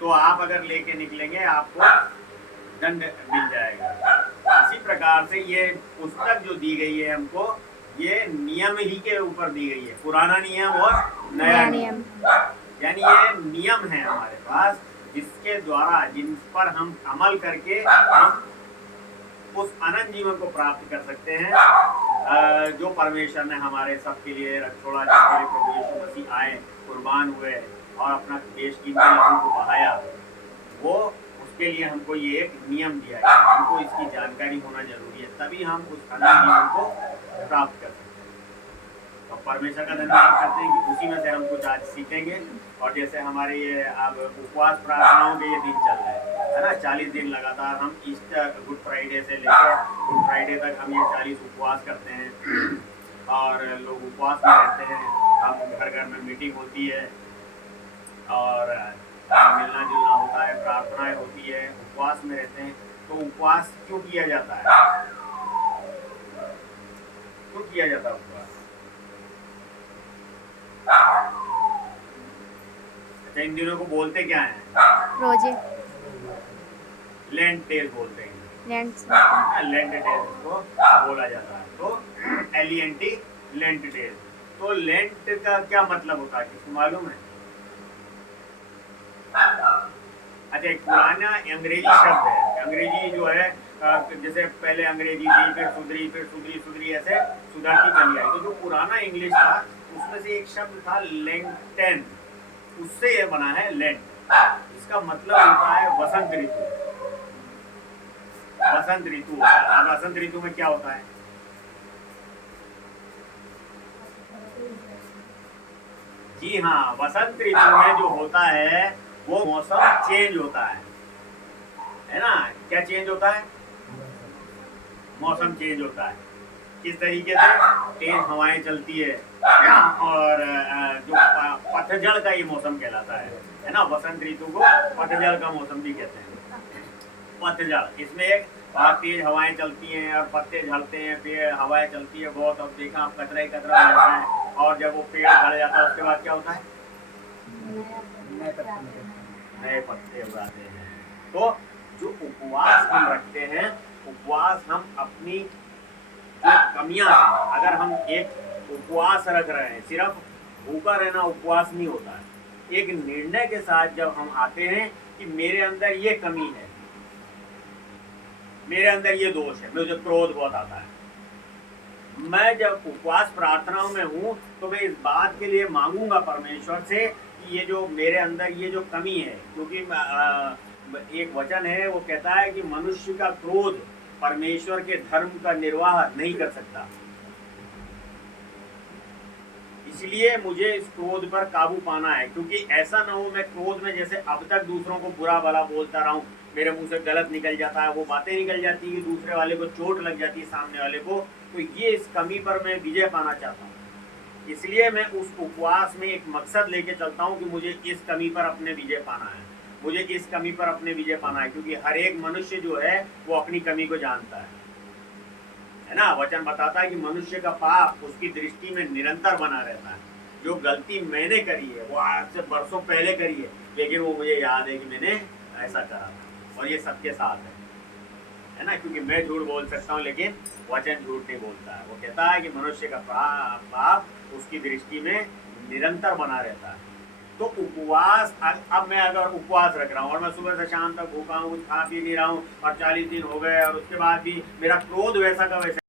तो आप अगर लेके निकलेंगे आपको दंड मिल जाएगा। इसी प्रकार से ये पुस्तक जो दी गई है हमको, ये नियम ही के ऊपर दी गई है, पुराना नियम और नया नियम। यानी ये नियम है हमारे पास जिसके द्वारा, जिन पर हम अमल करके हम उस अनंत जीवन को प्राप्त कर सकते हैं जो परमेश्वर ने हमारे सबके लिए छोड़ा, जिसके लिए प्रभु यीशु मसीह आए, कुर्बान हुए और अपना देश की लहू को बहाया। वो उसके लिए हमको ये एक नियम दिया गया, हमको इसकी जानकारी होना जरूरी है, तभी हम उस अनंत जीवन को प्राप्त कर सकते हैं। और परमेश्वर का धन्यवाद करते हैं कि उसी में से हम कुछ आज सीखेंगे। और जैसे हमारे ये अब उपवास प्रार्थनाओं के ये दिन चल रहे हैं, है ना, 40 दिन लगातार हम ईस्टर गुड फ्राइडे से लेकर गुड फ्राइडे तक हम ये 40 उपवास करते हैं और लोग उपवास में रहते हैं। हम घर घर में मीटिंग होती है और मिलना जुलना होता है, प्रार्थनाएं होती है, उपवास में रहते हैं। तो उपवास क्यों किया जाता है? क्यों किया जाता है उपवास? अच्छा, इन दिनों को बोलते क्या है? रोजे, लेंट डेज बोलते हैं। लेंट डेज को बोला जाता है। तो LENT लेंट डेज। तो लेंट का क्या मतलब होता है, किसको मालूम है? अच्छा, एक पुराना अंग्रेजी शब्द है। अंग्रेजी जो है जैसे पहले अंग्रेजी थी, फिर सुधरी, फिर सुधरी ऐसे सुधरती चली आई। तो जो पुराना इंग्लिश था उसमें से एक शब्द था लेंटेन, उससे ये बना है लेंट। इसका मतलब होता है वसंत ऋतु। वसंत ऋतु होता है। अब वसंत ऋतु में क्या होता है? जी हाँ, वसंत ऋतु में जो होता है वो मौसम चेंज होता है ना। क्या चेंज होता है? मौसम चेंज होता है। किस तरीके से? तेज हवाएं चलती है और जो पतझड़ का ये मौसम कहलाता है ना। वसंत ऋतु को पतझड़ का मौसम भी कहते हैं। पतझड़, इसमें एक तेज हवाएं चलती हैं और पत्ते झड़ते हैं, पेड़ हवाएं चलती है बहुत। अब देखा आप, कचरा ही कचरा हो जाता है और जब वो पेड़ झड़ जाता है उसके बाद क्या होता है? नए पत्ते उगाते हैं। तो जो उपवास हम रखते हैं, उपवास हम अपनी जो कमियां हैं, अगर हम एक उपवास रख रहे हैं, सिर्फ भूखा रहना उपवास नहीं होता है। एक निर्णय के साथ जब हम आते हैं कि मेरे अंदर ये कमी है, मेरे अंदर ये दोष है, मुझे क्रोध बहुत आता है, मैं जब उपवास प्रार्थनाओं में हूं तो मैं इस बात के लिए मांगूंगा परमेश्वर से कि ये जो मेरे अंदर ये जो कमी है, क्योंकि एक वचन है वो कहता है कि मनुष्य का क्रोध परमेश्वर के धर्म का निर्वाह नहीं कर सकता। इसलिए मुझे इस क्रोध पर काबू पाना है, क्योंकि ऐसा ना हो मैं क्रोध में जैसे अब तक दूसरों को बुरा भला बोलता रहा हूं, मेरे मुंह से गलत निकल जाता है, वो बातें निकल जाती है, दूसरे वाले को चोट लग जाती है, सामने वाले को। तो ये इस कमी पर मैं विजय पाना चाहता हूँ। इसलिए मैं उस उपवास में एक मकसद लेके चलता हूँ कि मुझे इस कमी पर अपने विजय पाना है, मुझे इस कमी पर अपने विजय पाना है। क्योंकि हर एक मनुष्य जो है वो अपनी कमी को जानता है ना। वचन बताता है कि मनुष्य का पाप उसकी दृष्टि में निरंतर बना रहता है। जो गलती मैंने करी है वो आज से बरसों पहले करी है, लेकिन वो मुझे याद है कि मैंने ऐसा करा था, और ये सबके साथ है ना। क्योंकि मैं झूठ बोल सकता हूँ लेकिन वचन झूठ नहीं बोलता है। वो कहता है कि मनुष्य का पाप उसकी दृष्टि में निरंतर बना रहता है। तो उपवास, अब मैं अगर उपवास रख रहा हूँ और मैं सुबह से शाम तक भूखा हूँ, कुछ खा पी नहीं रहा हूँ और 40 दिन हो गए और उसके बाद भी मेरा क्रोध वैसा का वैसा